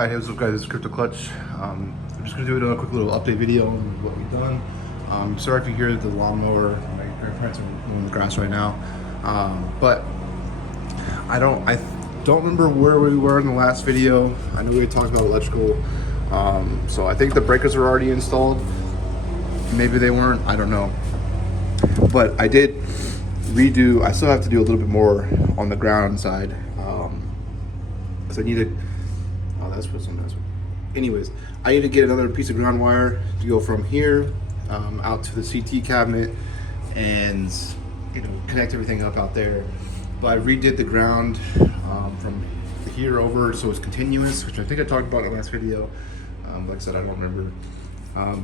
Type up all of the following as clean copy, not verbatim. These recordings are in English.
Hi, hey, what's up guys, it's Crypto Clutch. I'm just going to do a quick little update video on what we've done. Sorry if you hear the lawnmower. My grandparents are mowing the grass right now. But I don't remember where we were in the last video. I know we talked about electrical. So I think the breakers are already installed. Maybe they weren't, I don't know. But I did redo, I still have to do a little bit more on the ground side. Because I need to, oh, that's what's on this one. Anyways, I need to get another piece of ground wire to go from here out to the CT cabinet and, you know, connect everything up out there. But I redid the ground from here over so it's continuous, which I think I talked about in the last video. Like I said, I don't remember.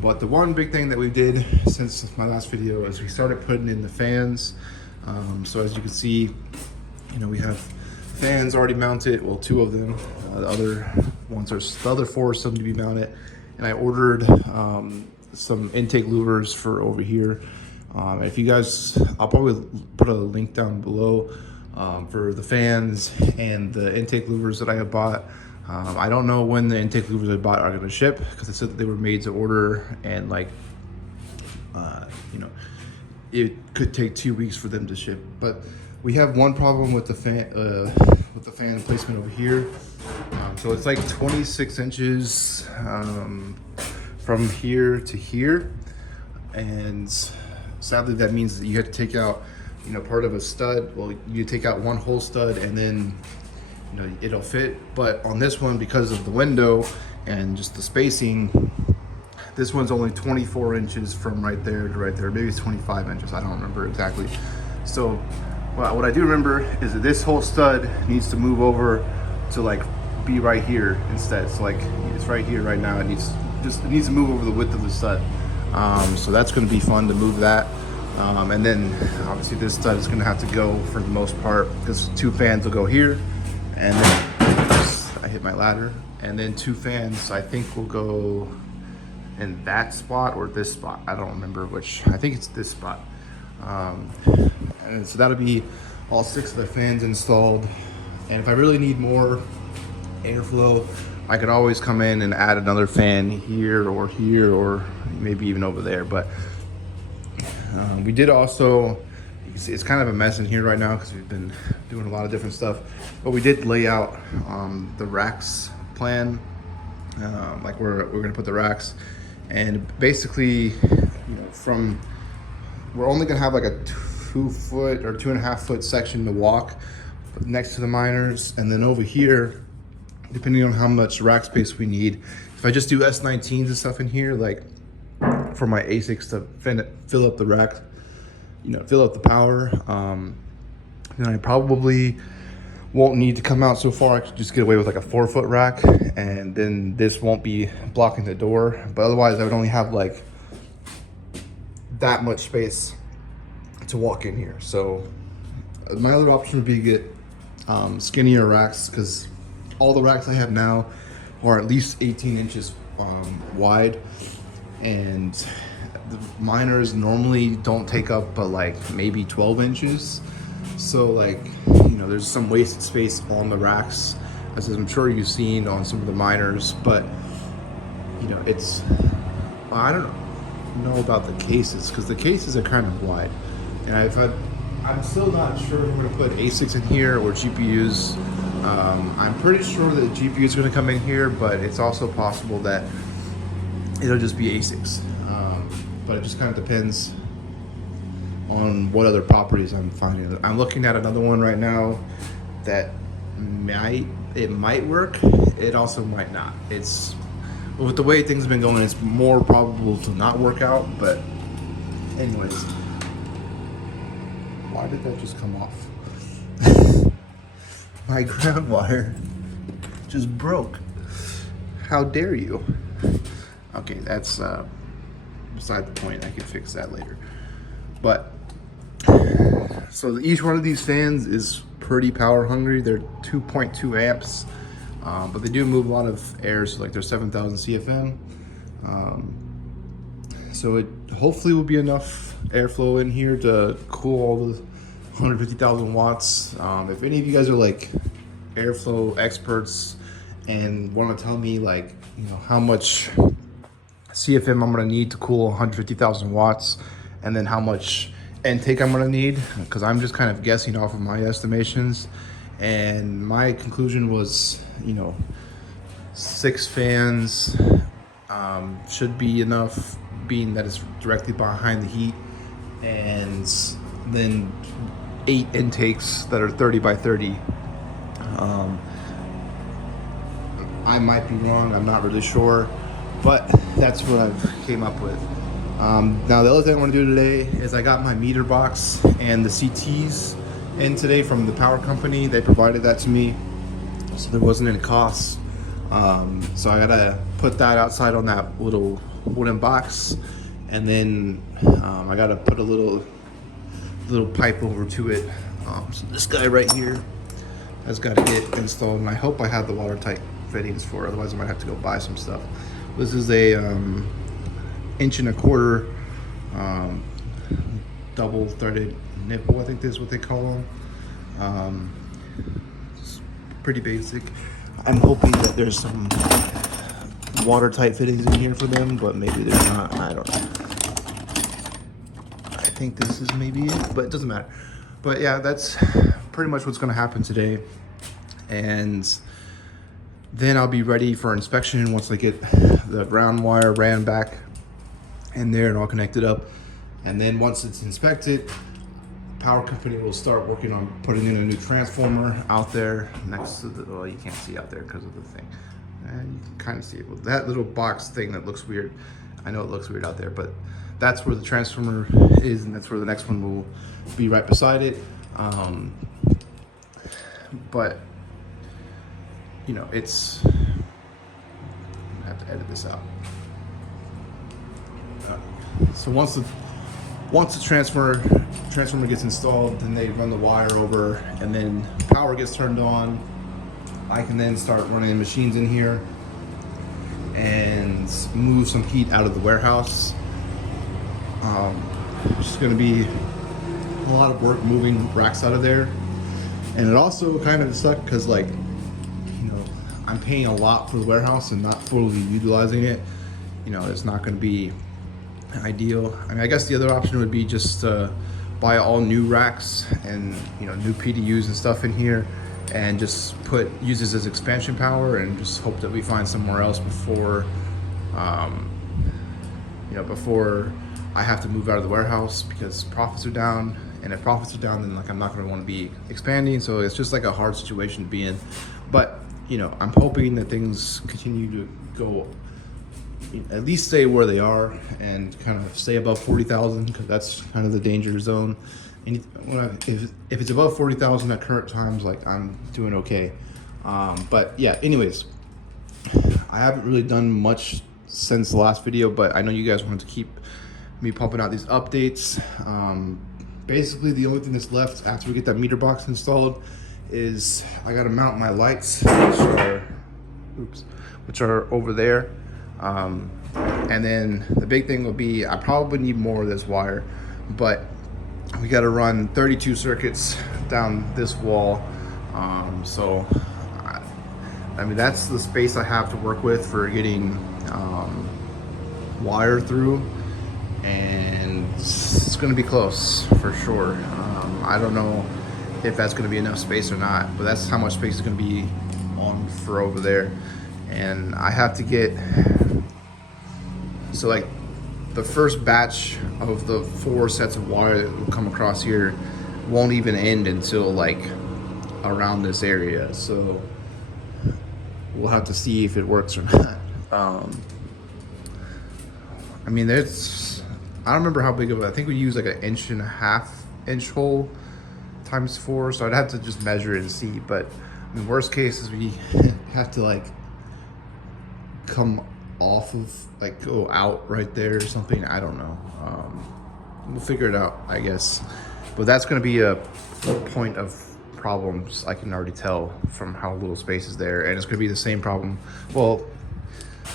But the one big thing that we did since my last video is we started putting in the fans. So as you can see, you know, we have fans already mounted, well, 2 of them. The other ones are, the other 4 still need to be mounted. And I ordered some intake louvers for over here. If you guys, I'll probably put a link down below for the fans and the intake louvers that I have bought. I don't know when the intake louvers I bought are gonna ship because they said that they were made to order, and like, you know, it could take 2 weeks for them to ship. But we have one problem with the fan placement over here. So it's like 26 inches from here to here, and sadly that means that you have to take out, you know, part of a stud. Well, you take out one whole stud and then, you know, it'll fit. But on this one, because of the window and just the spacing, this one's only 24 inches from right there to right there. Maybe it's 25 inches, I don't remember exactly. So well, what I do remember is that this whole stud needs to move over to like be right here instead. So like it's right here right now. It needs to move over the width of the stud. So that's going to be fun to move that. And then obviously this stud is going to have to go for the most part because 2 fans will go here, and then I hit my ladder, and then 2 fans I think will go in that spot or this spot. I don't remember which. I think it's this spot. And so that'll be all 6 of the fans installed. And if I really need more airflow, I could always come in and add another fan here or maybe even over there. But we did also, you can see it's kind of a mess in here right now because we've been doing a lot of different stuff, but we did lay out the racks plan, like we're gonna put the racks. And basically, you know, we're only gonna have like a 2 foot or 2.5 foot section to walk next to the miners, and then over here, depending on how much rack space we need, if I just do S19s and stuff in here, like for my ASICs to fill up the rack, you know, fill up the power, then I probably won't need to come out so far. I could just get away with like a 4 foot rack, and then this won't be blocking the door. But otherwise I would only have like that much space to walk in here. So my other option would be to get skinnier racks, because all the racks I have now are at least 18 inches wide, and the miners normally don't take up but like maybe 12 inches. So like, you know, there's some wasted space on the racks, as I'm sure you've seen on some of the miners. But you know, it's, I don't know about the cases, because the cases are kind of wide, and I'm still not sure if we're going to put ASICs in here or GPUs. I'm pretty sure that GPU is going to come in here, but it's also possible that it'll just be ASICs. But it just kind of depends on what other properties I'm finding. I'm looking at another one right now that might work. It also might not. It's, with the way things have been going, it's more probable to not work out. But anyways, why did that just come off? My ground wire just broke. How dare you? Okay, that's beside the point. I can fix that later. But so each one of these fans is pretty power hungry. They're 2.2 amps, but they do move a lot of air, so like they're 7,000 CFM. So it hopefully will be enough airflow in here to cool all the 150,000 watts. If any of you guys are like airflow experts and want to tell me like, how much CFM I'm gonna need to cool 150,000 watts, and then how much intake I'm gonna need, because I'm just kind of guessing off of my estimations. And my conclusion was, 6 fans should be enough, being that it's directly behind the heat, and then 8 intakes that are 30 by 30. I might be wrong, I'm not really sure, but that's what I've came up with. Now the other thing I want to do today is I got my meter box and the CTs in today from the power company. They provided that to me, so there wasn't any cost. So I gotta put that outside on that little wooden box, and then I gotta put a little pipe over to it. So this guy right here has got to get installed, and I hope I have the watertight fittings for it, otherwise I might have to go buy some stuff. This is a 1.25 inch double threaded nipple, I think this is what they call them. It's pretty basic. I'm hoping that there's some watertight fittings in here for them, but maybe there's not, I don't know. I think this is maybe it, but it doesn't matter. But yeah, that's pretty much what's gonna happen today. And then I'll be ready for inspection once I get the ground wire ran back in there and all connected up. And then once it's inspected, power company will start working on putting in a new transformer out there next to the, well, you can't see out there because of the thing. And you can kind of see it with that little box thing that looks weird. I know it looks weird out there, but that's where the transformer is, and that's where the next one will be, right beside it. But it's, I'm gonna have to edit this out. So once the transformer gets installed, then they run the wire over, and then power gets turned on. I can then start running the machines in here and move some heat out of the warehouse. It's just gonna be a lot of work moving racks out of there. And it also kind of sucked because, like, I'm paying a lot for the warehouse and not fully utilizing it. It's not going to be ideal. I mean, I guess the other option would be just buy all new racks and new PDUs and stuff in here, and just use this as expansion power, and just hope that we find somewhere else before before I have to move out of the warehouse, because profits are down. And if profits are down, then like I'm not going to want to be expanding. So it's just like a hard situation to be in. But I'm hoping that things continue to go, at least stay where they are, and kind of stay above 40,000, because that's kind of the danger zone. And if it's above 40,000 at current times, like, I'm doing okay. But yeah, anyways, I haven't really done much since the last video, but I know you guys wanted to keep me pumping out these updates. Basically, the only thing that's left after we get that meter box installed is I gotta mount my lights, which are over there. And then the big thing will be, I probably need more of this wire, but we gotta run 32 circuits down this wall. So I mean, that's the space I have to work with for getting wire through, and it's gonna be close for sure. I don't know if that's gonna be enough space or not, but that's how much space is gonna be on for over there. And I have to get, so like the first batch of the 4 sets of wire that will come across here won't even end until like around this area. So we'll have to see if it works or not. I mean, I don't remember how big of it. I think we use like an 1.5 inch hole times 4. So I'd have to just measure it and see. But I mean, worst case is we have to like come off of, like, go out right there or something. I don't know. We'll figure it out, I guess. But that's going to be a point of problems, I can already tell from how little space is there. And it's going to be the same problem. Well,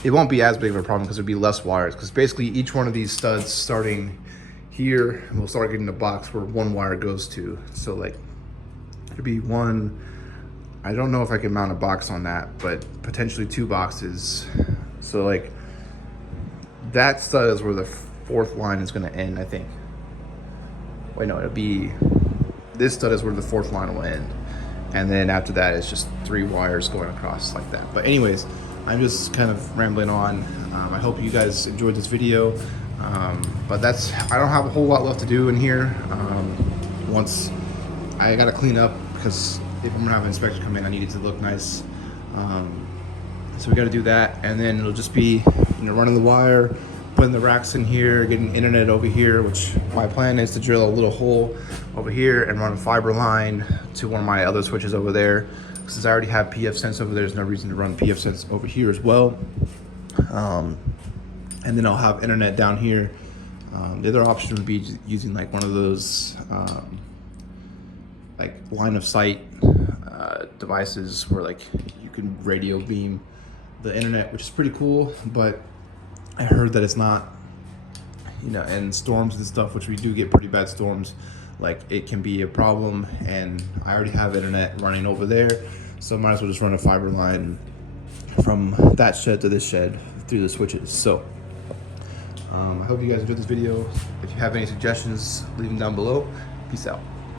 it won't be as big of a problem because there'll be less wires, because basically each one of these studs starting here will start getting a box where one wire goes to. So like there'll be 1, I don't know if I can mount a box on that, but potentially 2 boxes. So like that stud is where the 4th line is going to end, I think. Wait, no, it'll be, this stud is where the 4th line will end. And then after that, it's just 3 wires going across like that. But anyways, I'm just kind of rambling on. I hope you guys enjoyed this video. But I don't have a whole lot left to do in here. Once I got to clean up, because if I'm gonna have an inspector come in, I need it to look nice. So we got to do that, and then it'll just be, running the wire, putting the racks in here, getting internet over here, which my plan is to drill a little hole over here and run a fiber line to one of my other switches over there. Since I already have pfSense over there, there's no reason to run pfSense over here as well. And then I'll have internet down here. The other option would be using like one of those like line of sight devices where like you can radio beam the internet, which is pretty cool. But I heard that it's not, and storms and stuff, which we do get pretty bad storms, like it can be a problem. And I already have internet running over there, so I might as well just run a fiber line from that shed to this shed through the switches. So I hope you guys enjoyed this video. If you have any suggestions, leave them down below. Peace out.